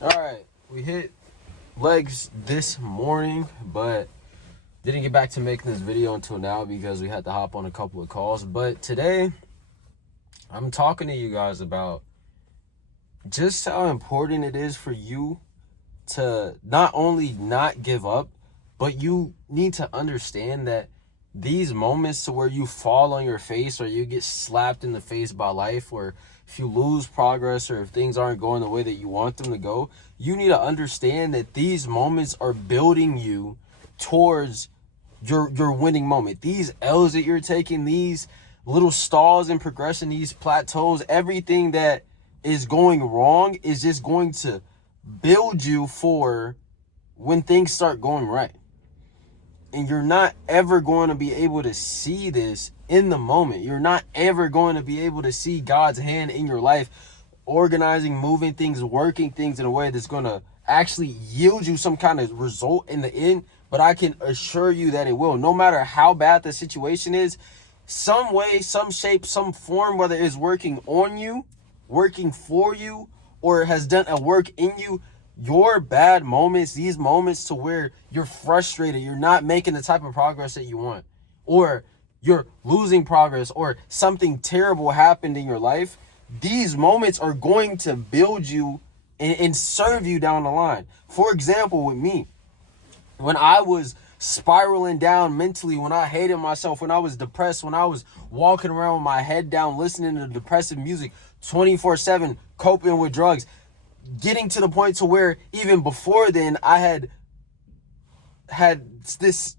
All right, we hit legs this morning, but didn't get back to making this video until now because we had to hop on a couple of calls. But today, I'm talking to you guys about just how important it is for you to not only not give up, but you need to understand that these moments to where you fall on your face or you get slapped in the face by life, or if you lose progress or if things aren't going the way that you want them to go, you need to understand that these moments are building you towards your winning moment. These L's that you're taking, these little stalls in progression, these plateaus, everything that is going wrong is just going to build you for when things start going right. And you're not ever going to be able to see this in the moment. You're not ever going to be able to see God's hand in your life, organizing, moving things, working things in a way that's going to actually yield you some kind of result in the end. But I can assure you that it will. No matter how bad the situation is, some way, some shape, some form, whether it's working on you, working for you, or has done a work in you, your bad moments, these moments to where you're frustrated, you're not making the type of progress that you want, or you're losing progress, or something terrible happened in your life, these moments are going to build you and serve you down the line. For example, with me, when I was spiraling down mentally, when I hated myself, when I was depressed, when I was walking around with my head down, listening to depressive music 24/7, coping with drugs, getting to the point to where even before then I had this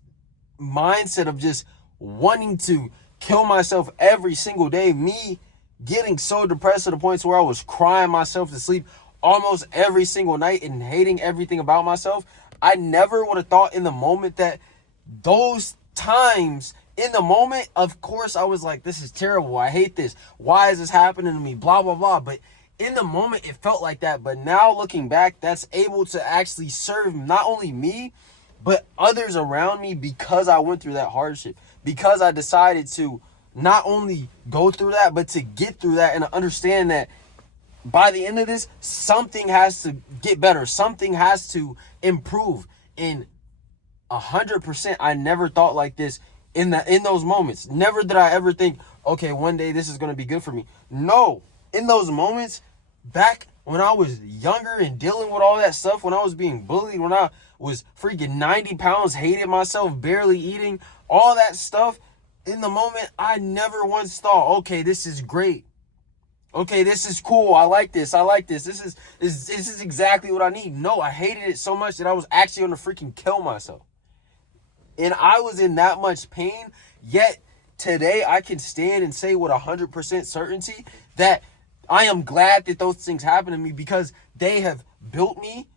mindset of just wanting to kill myself every single day, me getting so depressed to the point to where I was crying myself to sleep almost every single night and hating everything about myself. I never would have thought in the moment that those times in the moment, of course, I was like, this is terrible. I hate this. Why is this happening to me? Blah, blah, blah. But in the moment, it felt like that. But now looking back, that's able to actually serve not only me, but others around me because I went through that hardship. Because I decided to not only go through that, but to get through that and understand that by the end of this, something has to get better. Something has to improve. And 100%, I never thought like this in those moments. Never did I ever think, okay, one day this is going to be good for me. No, in those moments, back when I was younger and dealing with all that stuff, when I was being bullied, when I was freaking 90 pounds, hated myself, barely eating, all that stuff, in the moment, I never once thought, okay, this is great. Okay, this is cool. I like this. I like this. This is exactly what I need. No, I hated it so much that I was actually going to freaking kill myself. And I was in that much pain, yet today I can stand and say with 100% certainty that I am glad that those things happened to me because they have built me,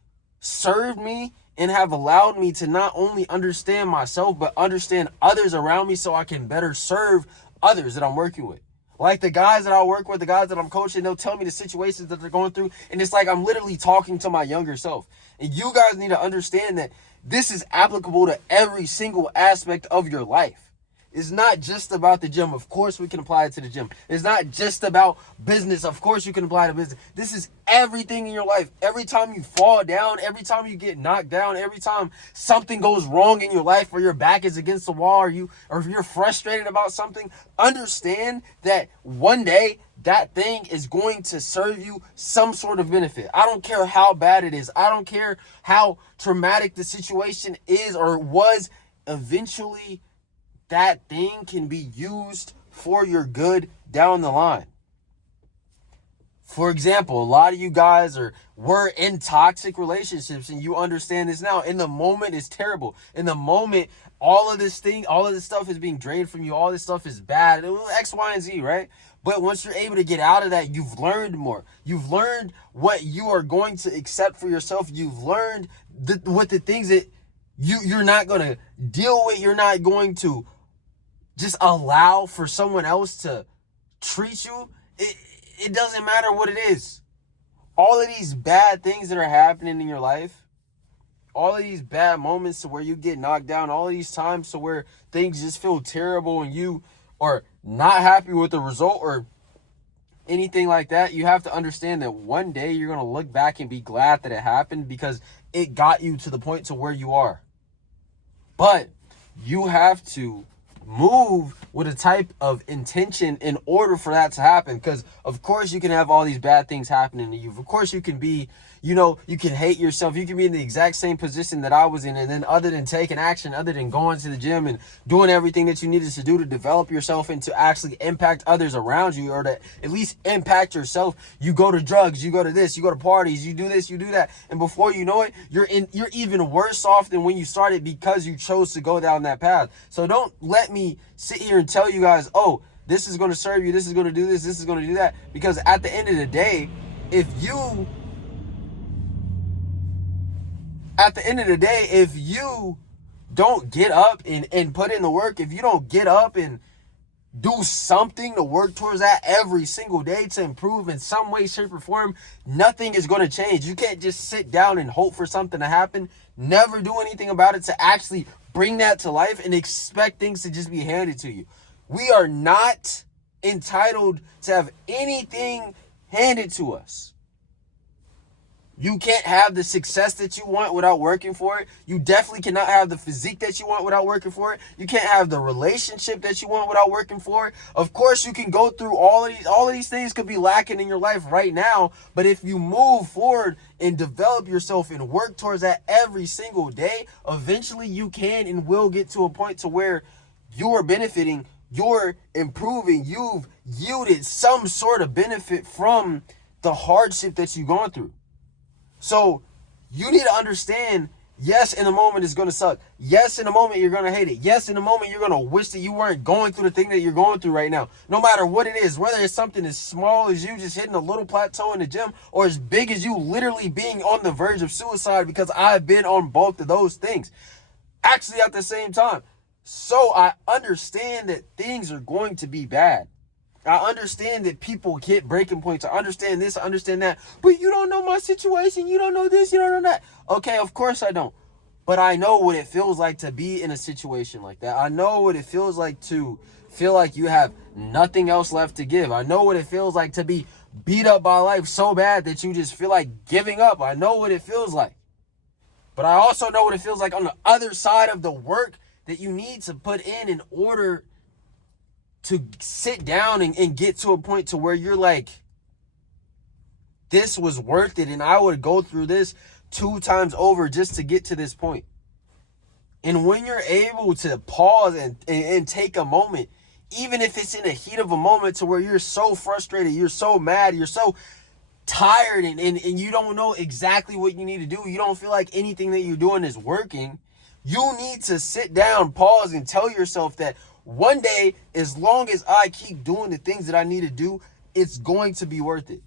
served me, and have allowed me to not only understand myself, but understand others around me so I can better serve others that I'm working with. Like the guys that I work with, the guys that I'm coaching, they'll tell me the situations that they're going through, and it's like I'm literally talking to my younger self. And you guys need to understand that this is applicable to every single aspect of your life. It's not just about the gym. Of course, we can apply it to the gym. It's not just about business. Of course, you can apply it to business. This is everything in your life. Every time you fall down, every time you get knocked down, every time something goes wrong in your life, or your back is against the wall, or if you're frustrated about something, understand that one day that thing is going to serve you some sort of benefit. I don't care how bad it is. I don't care how traumatic the situation is or was. Eventually, that thing can be used for your good down the line. For example, a lot of you guys were in toxic relationships, and you understand this now. In the moment, it's terrible. In the moment, all of this stuff is being drained from you. All this stuff is bad. X, Y, and Z, right? But once you're able to get out of that, you've learned more. You've learned what you are going to accept for yourself. You've learned what the things that you're not going to deal with. You're not going to just allow for someone else to treat you. It doesn't matter what it is. All of these bad things that are happening in your life, all of these bad moments to where you get knocked down, all of these times to where things just feel terrible and you are not happy with the result, or anything like that, you have to understand that one day you're going to look back and be glad that it happened because it got you to the point to where you are. But you have to move with a type of intention in order for that to happen. Because of course you can have all these bad things happening to you. Of course you can be, you can hate yourself. You can be in the exact same position that I was in. And then other than taking action, other than going to the gym and doing everything that you needed to do to develop yourself and to actually impact others around you, or to at least impact yourself, you go to drugs, you go to this, you go to parties, you do this, you do that. And before you know it, you're even worse off than when you started because you chose to go down that path. So don't let me sit here and tell you guys, oh, this is going to serve you, this is going to do this is going to do that. Because at the end of the day, if you don't get up and put in the work, if you don't get up and do something to work towards that every single day to improve in some way, shape, or form, nothing is going to change. You can't just sit down and hope for something to happen, never do anything about it to actually bring that to life and expect things to just be handed to you. We are not entitled to have anything handed to us. You can't have the success that you want without working for it. You definitely cannot have the physique that you want without working for it. You can't have the relationship that you want without working for it. Of course, you can go through all of these things could be lacking in your life right now. But if you move forward and develop yourself and work towards that every single day, eventually you can and will get to a point to where you're benefiting, you're improving, you've yielded some sort of benefit from the hardship that you've gone through. So you need to understand, yes, in the moment it's going to suck. Yes, in the moment you're going to hate it. Yes, in the moment you're going to wish that you weren't going through the thing that you're going through right now. No matter what it is, whether it's something as small as you just hitting a little plateau in the gym, or as big as you literally being on the verge of suicide, because I've been on both of those things, actually at the same time. So I understand that things are going to be bad. I understand that people hit breaking points. I understand this, I understand that. But you don't know my situation. You don't know this, you don't know that. Okay, of course I don't. But I know what it feels like to be in a situation like that. I know what it feels like to feel like you have nothing else left to give. I know what it feels like to be beat up by life so bad that you just feel like giving up. I know what it feels like. But I also know what it feels like on the other side of the work that you need to put in order to sit down and get to a point to where you're like, this was worth it, and I would go through this 2 times over just to get to this point. And when you're able to pause and take a moment, even if it's in the heat of a moment to where you're so frustrated, you're so mad, you're so tired, and you don't know exactly what you need to do, you don't feel like anything that you're doing is working, you need to sit down, pause, and tell yourself that one day, as long as I keep doing the things that I need to do, it's going to be worth it.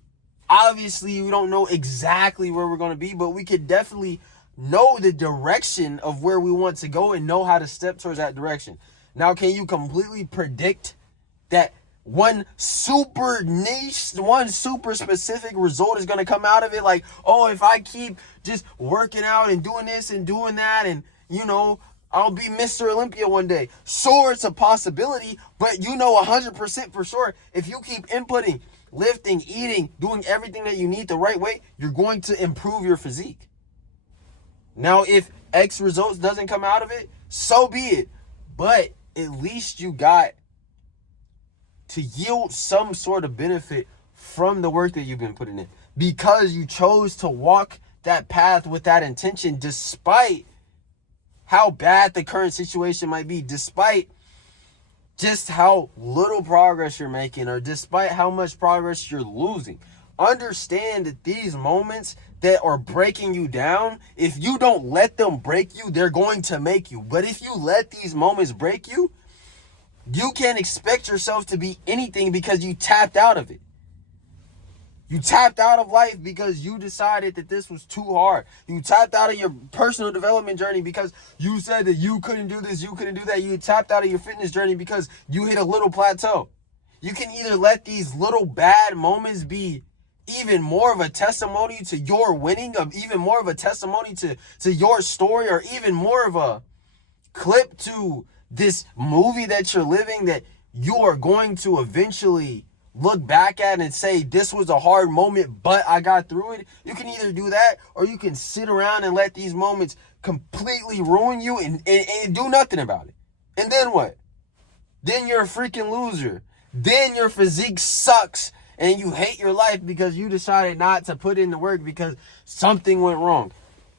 Obviously, we don't know exactly where we're going to be, but we could definitely know the direction of where we want to go and know how to step towards that direction. Now, can you completely predict that one super niche, one super specific result is going to come out of it? Like, oh, if I keep just working out and doing this and doing that, and, I'll be Mr. Olympia one day. Sure, it's a possibility, but 100% for sure, if you keep inputting, lifting, eating, doing everything that you need the right way, you're going to improve your physique. Now, if X results doesn't come out of it, so be it. But at least you got to yield some sort of benefit from the work that you've been putting in, because you chose to walk that path with that intention, despite how bad the current situation might be, despite just how little progress you're making, or despite how much progress you're losing. Understand that these moments that are breaking you down, if you don't let them break you, they're going to make you. But if you let these moments break you, you can't expect yourself to be anything because you tapped out of it. You tapped out of life because you decided that this was too hard. You tapped out of your personal development journey because you said that you couldn't do this, you couldn't do that. You tapped out of your fitness journey because you hit a little plateau. You can either let these little bad moments be even more of a testimony to your winning, of even more of a testimony to your story, or even more of a clip to this movie that you're living, that you are going to eventually look back at and say this was a hard moment, but I got through it. You can either do that, or you can sit around and let these moments completely ruin you and do nothing about it. And then what? Then you're a freaking loser. Then your physique sucks and you hate your life because you decided not to put in the work because something went wrong.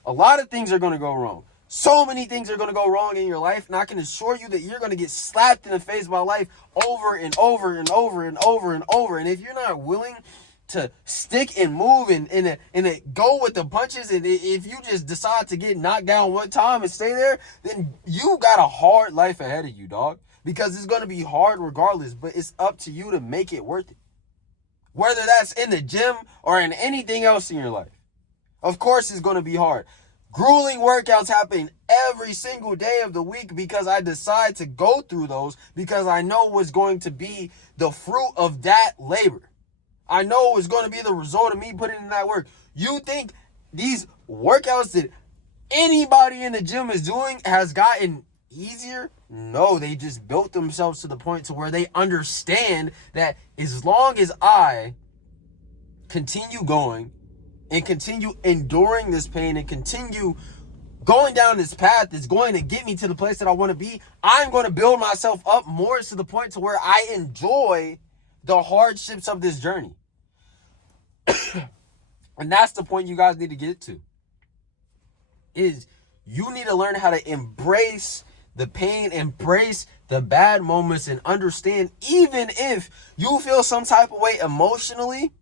A lot of things are going to go wrong. So many things are going to go wrong in your life, and I can assure you that you're going to get slapped in the face by life over and over and over and over and over. And if you're not willing to stick and move and go with the punches, and if you just decide to get knocked down one time and stay there, then you got a hard life ahead of you, dog. Because it's going to be hard regardless, but it's up to you to make it worth it. Whether that's in the gym or in anything else in your life. Of course it's going to be hard. Grueling workouts happen every single day of the week because I decide to go through those because I know what's going to be the fruit of that labor. I know it's going to be the result of me putting in that work. You think these workouts that anybody in the gym is doing has gotten easier? No, they just built themselves to the point to where they understand that as long as I continue going and continue enduring this pain and continue going down this path that's going to get me to the place that I want to be, I'm going to build myself up more to the point to where I enjoy the hardships of this journey. And that's the point you guys need to get to. Is you need to learn how to embrace the pain, embrace the bad moments, and understand even if you feel some type of way emotionally,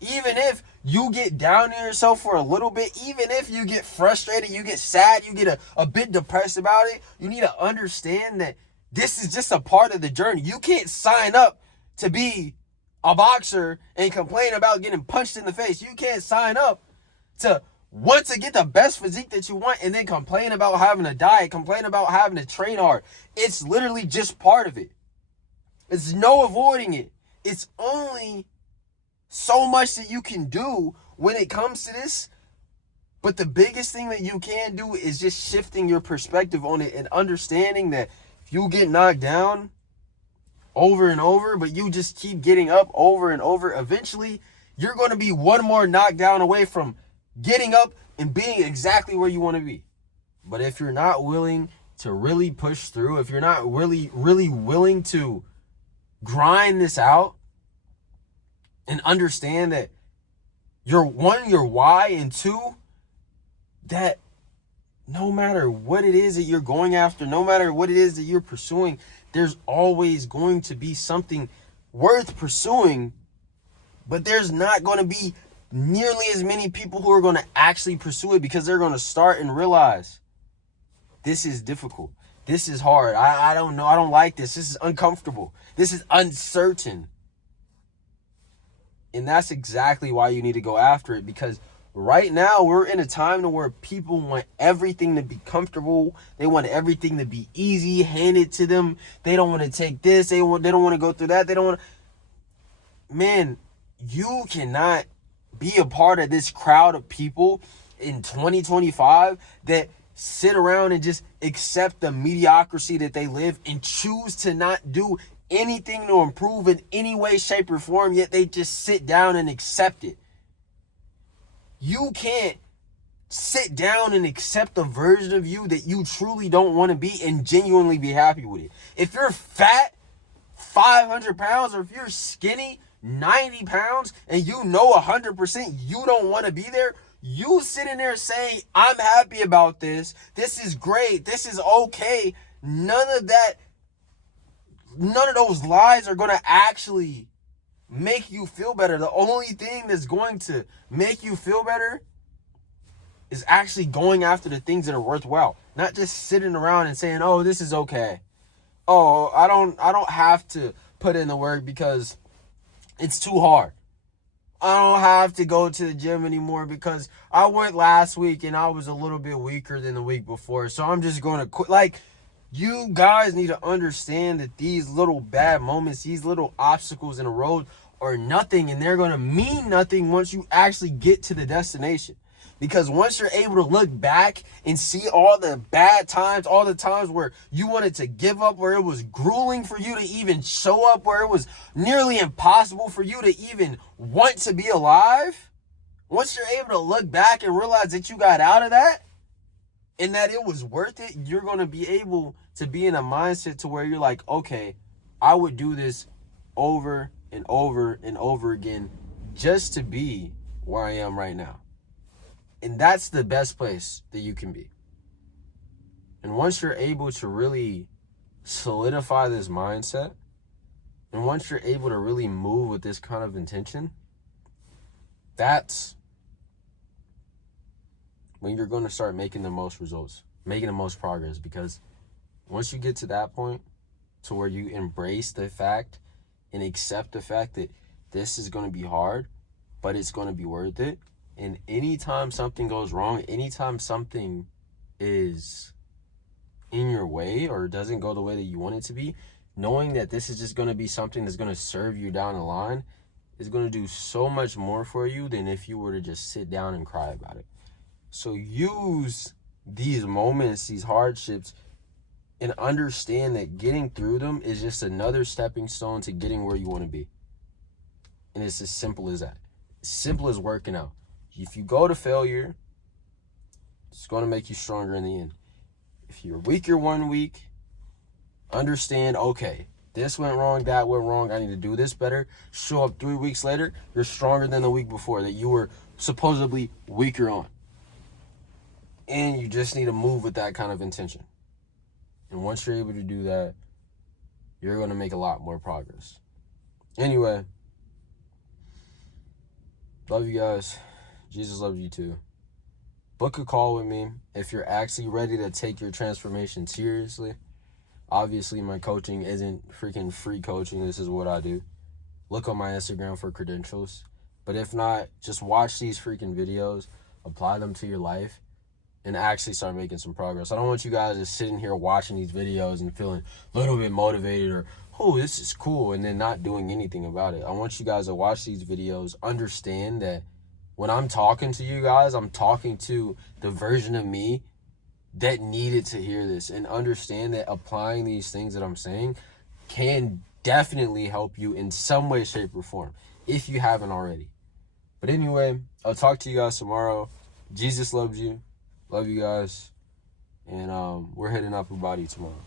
even if you get down on yourself for a little bit, even if you get frustrated, you get sad, you get a bit depressed about it, you need to understand that this is just a part of the journey. You can't sign up to be a boxer and complain about getting punched in the face. You can't sign up to want to get the best physique that you want and then complain about having a diet, complain about having to train hard. It's literally just part of it. It's no avoiding it. It's only so much that you can do when it comes to this. But the biggest thing that you can do is just shifting your perspective on it and understanding that if you get knocked down over and over, but you just keep getting up over and over, eventually you're going to be one more knockdown away from getting up and being exactly where you want to be. But if you're not willing to really push through, if you're not really willing to grind this out and understand that your why, and two, that no matter what it is that you're going after, no matter what it is that you're pursuing, there's always going to be something worth pursuing, but there's not going to be nearly as many people who are going to actually pursue it because they're going to start and realize this is difficult. This is hard. I don't know. I don't like this. This is uncomfortable. This is uncertain. And that's exactly why you need to go after it, because right now we're in a time to where people want everything to be comfortable. They want everything to be easy, handed to them. They don't want to take this. They don't want to go through that. They don't want to. Man, you cannot be a part of this crowd of people in 2025 that sit around and just accept the mediocrity that they live and choose to not do anything to improve in any way, shape, or form, yet they just sit down and accept it. You can't sit down and accept the version of you that you truly don't want to be and genuinely be happy with it. If you're fat, 500 pounds, or if you're skinny, 90 pounds, and you know 100% you don't want to be there, you sitting there saying, I'm happy about this, this is great, this is okay, none of those lies are going to actually make you feel better. The only thing that's going to make you feel better is actually going after the things that are worthwhile, not just sitting around and saying, oh, this is okay. Oh, I don't have to put in the work because it's too hard. I don't have to go to the gym anymore because I went last week and I was a little bit weaker than the week before. So I'm just going to quit. Like, you guys need to understand that these little bad moments, these little obstacles in the road are nothing, and they're going to mean nothing once you actually get to the destination. Because once you're able to look back and see all the bad times, all the times where you wanted to give up, where it was grueling for you to even show up, where it was nearly impossible for you to even want to be alive, once you're able to look back and realize that you got out of that and that it was worth it, you're going to be able to be in a mindset to where you're like, okay, I would do this over and over and over again just to be where I am right now. And that's the best place that you can be. And once you're able to really solidify this mindset, and once you're able to really move with this kind of intention, that's when you're going to start making the most results, making the most progress. Because once you get to that point to where you embrace the fact and accept the fact that this is going to be hard, but it's going to be worth it. And anytime something goes wrong, anytime something is in your way or doesn't go the way that you want it to be, knowing that this is just going to be something that's going to serve you down the line is going to do so much more for you than if you were to just sit down and cry about it. So use these moments, these hardships, and understand that getting through them is just another stepping stone to getting where you want to be. And it's as simple as that. As simple as working out. If you go to failure, it's going to make you stronger in the end. If you're weaker one week, understand, okay, this went wrong, that went wrong, I need to do this better. Show up 3 weeks later, you're stronger than the week before that you were supposedly weaker on. And you just need to move with that kind of intention. And once you're able to do that, you're going to make a lot more progress. Anyway, love you guys. Jesus loves you too. Book a call with me if you're actually ready to take your transformation seriously. Obviously, my coaching isn't freaking free coaching. This is what I do. Look on my Instagram for credentials. But if not, just watch these freaking videos, apply them to your life, and actually start making some progress. I don't want you guys just sitting here watching these videos and feeling a little bit motivated or, oh, this is cool, and then not doing anything about it. I want you guys to watch these videos, understand that when I'm talking to you guys, I'm talking to the version of me that needed to hear this, and understand that applying these things that I'm saying can definitely help you in some way, shape, or form, if you haven't already. But anyway, I'll talk to you guys tomorrow. Jesus loves you. Love you guys. And we're hitting Upper Body tomorrow.